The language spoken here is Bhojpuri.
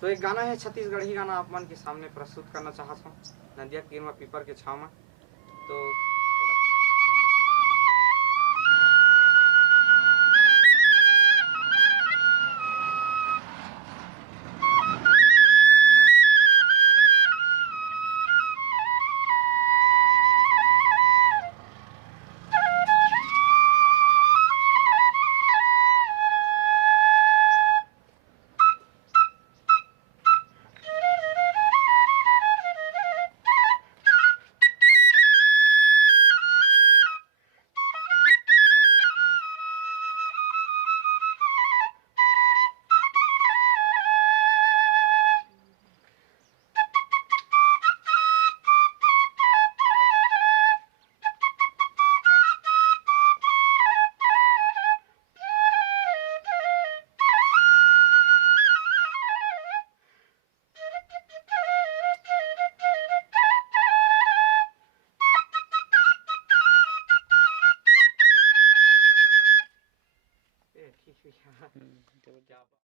तो एक गाना है छत्तीसगढ़ी गाना आप मन के सामने प्रस्तुत करना चाहता हूँ, नदिया किरमा पीपर के छाव में। तो ठीक है।